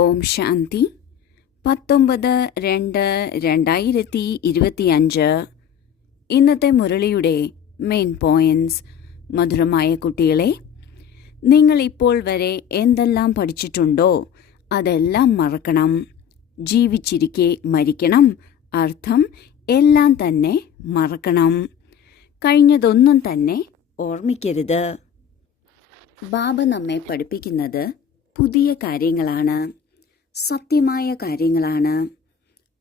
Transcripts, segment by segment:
ഓം ശാന്തി 19/2/2025. ഇന്നത്തെ മുരളിയുടെ main points. മധുരമായ കുട്ടികളെ, നിങ്ങൾ ഇപ്പോൾ വരെ എന്തെല്ലാം പഠിച്ചിട്ടുണ്ടോ അതെല്ലാം മറക്കണം. ജീവിച്ചിരിക്കെ മരിക്കണം, അർത്ഥം എല്ലാം തന്നെ മറക്കണം. കഴിഞ്ഞതൊന്നും തന്നെ ഓർമ്മിക്കരുത്. ബാബ നമ്മെ പഠിപ്പിക്കുന്നത് പുതിയ കാര്യങ്ങളാണ്, സത്യമായ കാര്യങ്ങളാണ്.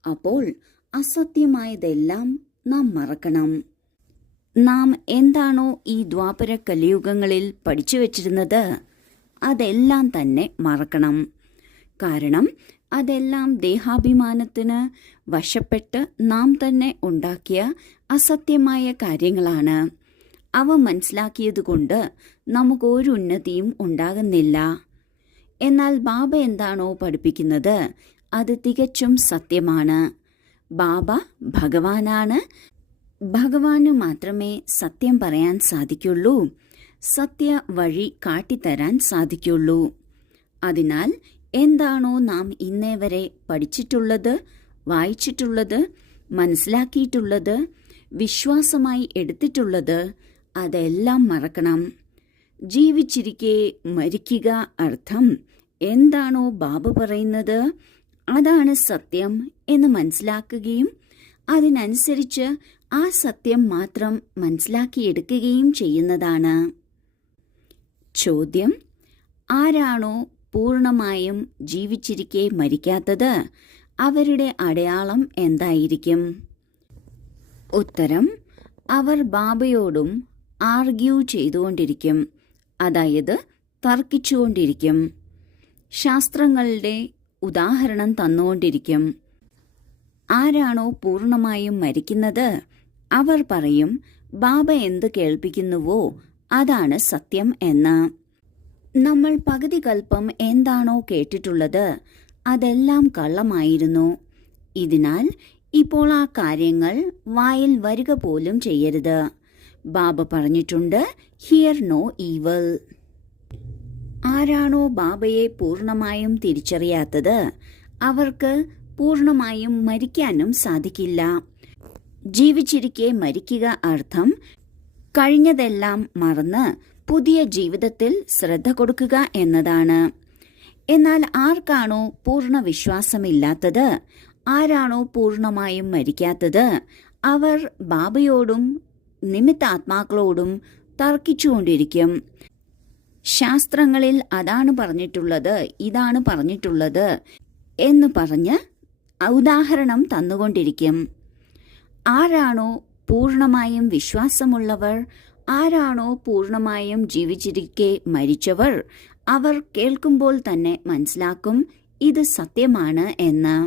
അപ്പോൾ അസത്യമായതെല്ലാം നാം മറക്കണം. നാം എന്താണോ ഈ ദ്വാപര കലിയുഗങ്ങളിൽ പഠിച്ചു വച്ചിരുന്നത് അതെല്ലാം തന്നെ മറക്കണം. കാരണം അതെല്ലാം ദേഹാഭിമാനത്തിന് വശപ്പെട്ട് നാം തന്നെ ഉണ്ടാക്കിയ അസത്യമായ കാര്യങ്ങളാണ്. അവ മനസ്സിലാക്കിയതുകൊണ്ട് നമുക്കൊരു ഉന്നതിയും ഉണ്ടാകുന്നില്ല. എന്നാൽ ബാബ എന്താണോ പഠിപ്പിക്കുന്നത് അത് തികച്ചും സത്യമാണ്. ബാബ ഭഗവാനാണ്. ഭഗവാന് മാത്രമേ സത്യം പറയാൻ സാധിക്കുള്ളൂ, സത്യ വഴി കാട്ടിത്തരാൻ സാധിക്കുള്ളൂ. അതിനാൽ എന്താണോ നാം ഇന്നേ വരെ പഠിച്ചിട്ടുള്ളത്, വായിച്ചിട്ടുള്ളത്, മനസ്സിലാക്കിയിട്ടുള്ളത്, വിശ്വാസമായി എടുത്തിട്ടുള്ളത് അതെല്ലാം മറക്കണം. ജീവിച്ചിരിക്കെ മരിക്കുക, അർത്ഥം എന്താണോ ബാബ പറയുന്നത് അതാണ് സത്യം എന്ന് മനസ്സിലാക്കുകയും അതിനനുസരിച്ച് ആ സത്യം മാത്രം മനസ്സിലാക്കിയെടുക്കുകയും ചെയ്യുന്നതാണ്. ചോദ്യം: ആരാണോ പൂർണ്ണമായും ജീവിച്ചിരിക്കെ മരിക്കാത്തത് അവരുടെ അടയാളം എന്തായിരിക്കും? ഉത്തരം: അവർ ബാബയോടും ആർഗ്യൂ ചെയ്തുകൊണ്ടിരിക്കും, അതായത് തർക്കിച്ചുകൊണ്ടിരിക്കും. ശാസ്ത്രങ്ങളുടെ ഉദാഹരണം തന്നുകൊണ്ടിരിക്കും. ആരാണോ പൂർണ്ണമായും മരിക്കുന്നത് അവർ പറയും ബാബ എന്ത് കേൾപ്പിക്കുന്നുവോ അതാണ് സത്യം എന്ന്. നമ്മൾ പകുതി കൽപ്പം എന്താണോ കേട്ടിട്ടുള്ളത് അതെല്ലാം കള്ളമായിരുന്നു. ഇതിനാൽ ഇപ്പോൾ ആ കാര്യങ്ങൾ വായിൽ വരിക പോലും ചെയ്യരുത്. ബാബ പറഞ്ഞിട്ടുണ്ട്, ഹിയർ നോ ഈവൽ. ആരാണോ ബാബയെ പൂർണ്ണമായും തിരിച്ചറിയാത്തത് അവർക്ക് പൂർണ്ണമായും മരിക്കാനും സാധിക്കില്ല. ജീവിച്ചിരിക്കെ മരിക്കുക, അർത്ഥം കഴിഞ്ഞതെല്ലാം മറന്ന് പുതിയ ജീവിതത്തിൽ ശ്രദ്ധ കൊടുക്കുക എന്നതാണ്. എന്നാൽ ആർക്കാണോ പൂർണ്ണ വിശ്വാസമില്ലാത്തത്, ആരാണോ പൂർണ്ണമായും മരിക്കാത്തത്, അവർ ബാബയോടും നിമിത്താത്മാക്കളോടും തർക്കിച്ചുകൊണ്ടിരിക്കും. ശാസ്ത്രങ്ങളിൽ അതാണ് പറഞ്ഞിട്ടുള്ളത്, ഇതാണ് പറഞ്ഞിട്ടുള്ളത് എന്ന് പറഞ്ഞ് ഉദാഹരണം തന്നുകൊണ്ടിരിക്കും. ആരാണോ പൂർണ്ണമായും വിശ്വാസമുള്ളവർ, ആരാണോ പൂർണ്ണമായും ജീവിച്ചിരിക്കെ മരിച്ചവർ, അവർ കേൾക്കുമ്പോൾ തന്നെ മനസ്സിലാക്കും ഇത് സത്യമാണ് എന്ന്.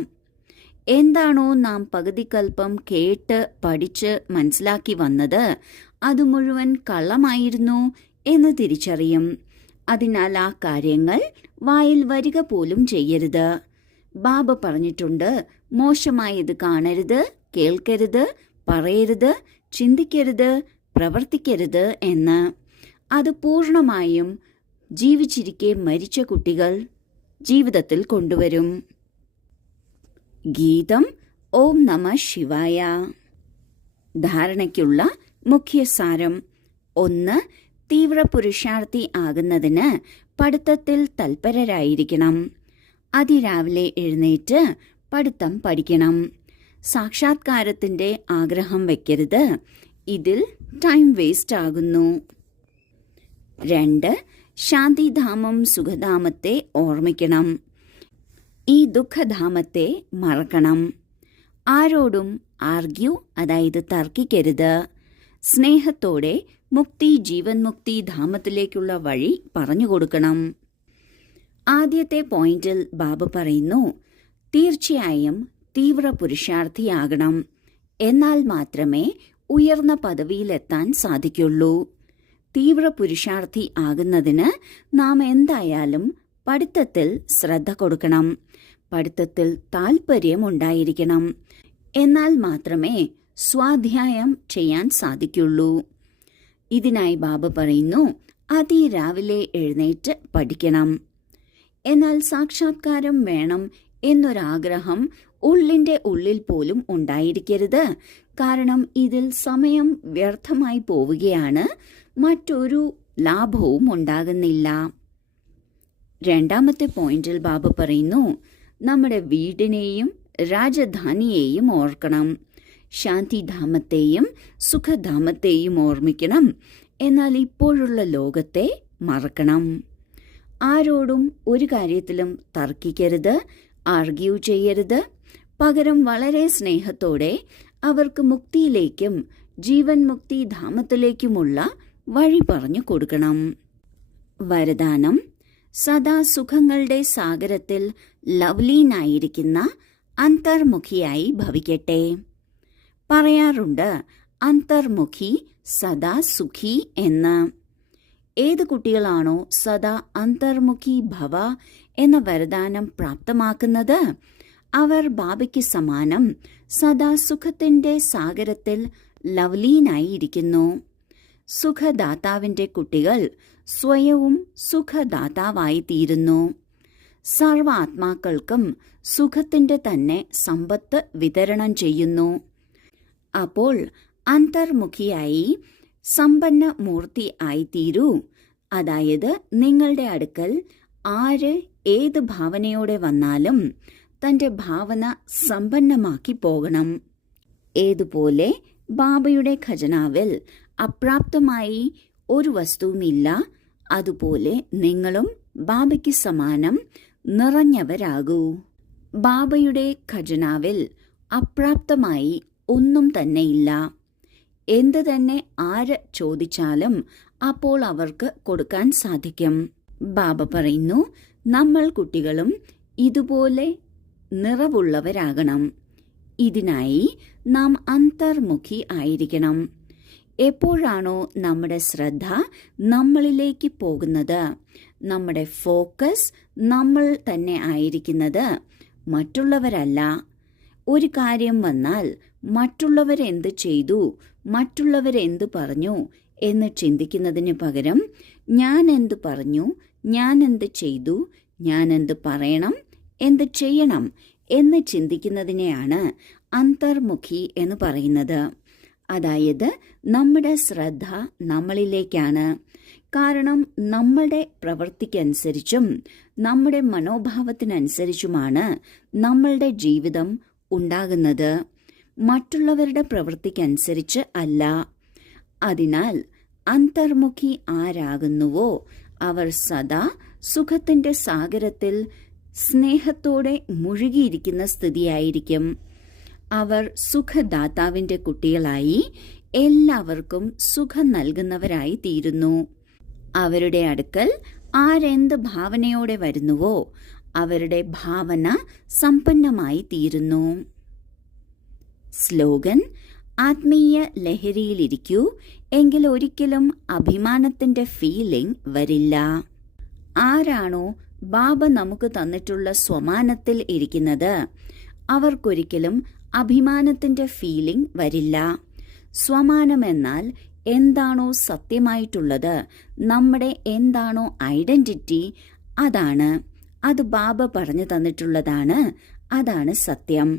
എന്താണോ നാം പകുതിക്കൽപ്പം കേട്ട് പഠിച്ച് മനസ്സിലാക്കി വന്നത് അത് മുഴുവൻ കള്ളമായിരുന്നു എന്ന് തിരിച്ചറിയും. അതിനാൽ ആ കാര്യങ്ങൾ വായിൽ വരിക പോലും ചെയ്യരുത്. ബാബ പറഞ്ഞിട്ടുണ്ട്, മോശമായത് കാണരുത്, കേൾക്കരുത്, പറയരുത്, ചിന്തിക്കരുത്, പ്രവർത്തിക്കരുത് എന്ന്. അത് പൂർണ്ണമായും ജീവിച്ചിരിക്കെ മരിച്ച കുട്ടികൾ ജീവിതത്തിൽ കൊണ്ടുവരും. ഗീതം: ഓം നമ ശിവായ. ധാരണയ്ക്കുള്ള മുഖ്യസാരം: 1. തീവ്ര പുരുഷാർത്ഥി ആകുന്നതിന് പഠിത്തത്തിൽ തൽപരരായിരിക്കണം. അതിരാവിലെ എഴുന്നേറ്റ് പഠിത്തം പഠിക്കണം. സാക്ഷാത്കാരത്തിന്റെ ആഗ്രഹം വെക്കരുത്, ഇതിൽ ടൈം വേസ്റ്റ് ആകുന്നു. 2. ശാന്തിധാമം സുഖധാമത്തെ ഓർമ്മിക്കണം. ഈ ദുഃഖധാമത്തെ മറക്കണം. ആരോടും ആർഗ്യൂ, അതായത് തർക്കിക്കരുത്. സ്നേഹത്തോടെ മുക്തി, ജീവൻ മുക്തി ധാമത്തിലേക്കുള്ള വഴി പറഞ്ഞു കൊടുക്കണം. ആദ്യത്തെ പോയിന്റിൽ ബാബ പറയുന്നു, തീർച്ചയായും തീവ്ര പുരുഷാർത്ഥിയാകണം. എന്നാൽ മാത്രമേ ഉയർന്ന പദവിയിലെത്താൻ സാധിക്കുള്ളൂ. തീവ്ര പുരുഷാർത്ഥി ആകുന്നതിന് നാം എന്തായാലും പഠിത്തത്തിൽ ശ്രദ്ധ കൊടുക്കണം, പഠിത്തത്തിൽ താൽപര്യമുണ്ടായിരിക്കണം. എന്നാൽ മാത്രമേ സ്വാധ്യായം ചെയ്യാൻ സാധിക്കുള്ളൂ. ഇതിനായി ബാബ പറയുന്നു, അതിരാവിലെ എഴുന്നേറ്റ് പഠിക്കണം. എന്നാൽ സാക്ഷാത്കാരം വേണം എന്നൊരാഗ്രഹം ഉള്ളിന്റെ ഉള്ളിൽ പോലും ഉണ്ടായിരിക്കരുത്. കാരണം ഇതിൽ സമയം വ്യർത്ഥമായി പോവുകയാണ്, മറ്റൊരു ലാഭവും ഉണ്ടാകുന്നില്ല. രണ്ടാമത്തെ പോയിന്റിൽ ബാബ പറയുന്നു, നമ്മുടെ വീടിനെയും രാജധാനിയെയും ഓർക്കണം, ശാന്തിധാമത്തെയും സുഖധാമത്തെയും ഓർമ്മിക്കണം. എന്നാൽ ഇപ്പോഴുള്ള ലോകത്തെ മറക്കണം. ആരോടും ഒരു കാര്യത്തിലും തർക്കിക്കരുത്, ആർഗ്യൂ ചെയ്യരുത്. പകരം വളരെ സ്നേഹത്തോടെ അവർക്ക് മുക്തിയിലേക്കും ജീവൻ മുക്തി ധാമത്തിലേക്കുമുള്ള വഴി പറഞ്ഞു കൊടുക്കണം. വരദാനം: സദാ സുഖങ്ങളുടെ സാഗരത്തിൽ ലവ്ലീനായിരിക്കുന്ന അന്തർമുഖിയായി ഭവിക്കട്ടെ. പറയാറുണ്ട് അന്തർമുഖി സദാ സുഖി എന്ന്. ഏത് കുട്ടികളാണോ സദാ അന്തർമുഖി ഭവ എന്ന വരദാനം പ്രാപ്തമാക്കുന്നത്, അവർ ബാബയ്ക്ക് സമാനം സദാ സുഖത്തിന്റെ സാഗരത്തിൽ ലവ്ലീനായിരിക്കുന്നു. സുഖദാതാവിന്റെ കുട്ടികൾ സ്വയവും സുഖദാതാവായി തീരുന്നു. സർവ ആത്മാക്കൾക്കും സുഖത്തിന്റെ തന്നെ സമ്പത്ത് വിതരണം ചെയ്യുന്നു. അപ്പോൾ അന്തർമുഖിയായി സമ്പന്ന മൂർത്തി ആയിത്തീരൂ. അതായത് നിങ്ങളുടെ അടുക്കൽ ആര് ഏത് ഭാവനയോടെ വന്നാലും തന്റെ ഭാവന സമ്പന്നമാക്കി പോകണം. ഏതുപോലെ ബാബയുടെ ഖജനാവിൽ അപ്രാപ്തമായി ഒരു വസ്തുവുമില്ല, അതുപോലെ നിങ്ങളും ബാബയ്ക്ക് സമാനം നിറഞ്ഞവരാകൂ. ബാബയുടെ ഖജനാവിൽ അപ്രാപ്തമായി ഒന്നും തന്നെയില്ല. എന്ത് തന്നെ ആര് ചോദിച്ചാലും അപ്പോൾ അവർക്ക് കൊടുക്കാൻ സാധിക്കും. ബാബ പറയുന്നു, നമ്മൾ കുട്ടികളും ഇതുപോലെ നിറവുള്ളവരാകണം. ഇതിനായി നാം അന്തർമുഖി ആയിരിക്കണം. എപ്പോഴാണോ നമ്മുടെ ശ്രദ്ധ നമ്മളിലേക്ക് പോകുന്നത്, നമ്മുടെ ഫോക്കസ് നമ്മൾ തന്നെ ആയിരിക്കുന്നത്, മറ്റുള്ളവരല്ല. ഒരു കാര്യം വന്നാൽ മറ്റുള്ളവരെന്ത് ചെയ്തു, മറ്റുള്ളവരെന്ത് പറഞ്ഞു എന്ന് ചിന്തിക്കുന്നതിന് പകരം ഞാൻ എന്ത് പറഞ്ഞു, ഞാൻ എന്ത് ചെയ്തു, ഞാൻ എന്ത് പറയണം, എന്ത് ചെയ്യണം എന്ന് ചിന്തിക്കുന്നതിനെയാണ് അന്തർമുഖി എന്ന് പറയുന്നത്. അതായത് നമ്മുടെ ശ്രദ്ധ നമ്മളിലേക്കാണ്. കാരണം നമ്മുടെ പ്രവൃത്തിക്കനുസരിച്ചും നമ്മുടെ മനോഭാവത്തിനനുസരിച്ചുമാണ് നമ്മളുടെ ജീവിതം ഉണ്ടാകുന്നത്, മറ്റുള്ളവരുടെ പ്രവൃത്തിക്കനുസരിച്ച് അല്ല. അതിനാൽ അന്തർമുഖി ആരാകുന്നുവോ അവർ സദാ സുഖത്തിന്റെ സാഗരത്തിൽ സ്നേഹത്തോടെ മുഴുകിയിരിക്കുന്ന സ്ഥിതിയായിരിക്കും. അവർ സുഖദാതാവിന്റെ കുട്ടികളായി എല്ലാവർക്കും സുഖം നൽകുന്നവരായി തീരുന്നു. അവരുടെ അടുക്കൽ ആരെന്ത് ഭാവനയോടെ വരുന്നുവോ അവരുടെ ഭാവന സമ്പന്നമായി തീരുന്നു. സ്ലോഗൻ: ആത്മീയ ലഹരിയിലിരിക്കൂ, എങ്കിൽ ഒരിക്കലും അഭിമാനത്തിന്റെ ഫീലിംഗ് വരില്ല. ആരാണോ ബാബ നമുക്ക് തന്നിട്ടുള്ള സ്വമാനത്തിൽ ഇരിക്കുന്നത്, അവർക്കൊരിക്കലും അഭിമാനത്തിന്റെ ഫീലിംഗ് വരില്ല. സ്വമാനമെന്നാൽ എന്താണോ സത്യമായിട്ടുള്ളത്, നമ്മുടെ എന്താണോ ഐഡന്റിറ്റി, അതാണ്. അത് ബാബ പറഞ്ഞു തന്നിട്ടുള്ളതാണ്, അതാണ് സത്യം.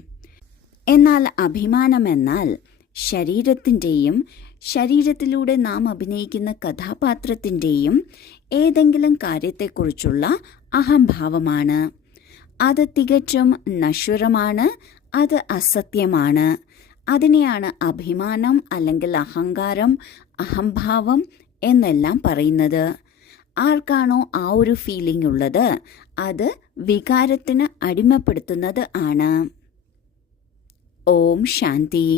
എന്നാൽ അഭിമാനമെന്നാൽ ശരീരത്തിന്റെയും ശരീരത്തിലൂടെ നാം അഭിനയിക്കുന്ന കഥാപാത്രത്തിന്റെയും ഏതെങ്കിലും കാര്യത്തെക്കുറിച്ചുള്ള അഹംഭാവമാണ്. അത് തികച്ചും നശ്വരമാണ്, അത് അസത്യമാണ്. അതിനെയാണ് അഭിമാനം അല്ലെങ്കിൽ അഹങ്കാരം, അഹംഭാവം എന്നെല്ലാം പറയുന്നത്. ആർക്കാണോ ആ ഒരു ഫീലിംഗ് ഉള്ളത്, അത് വികാരത്തിന് അടിമപ്പെടുത്തുന്നത് ആണ്. ഓം ശാന്തി.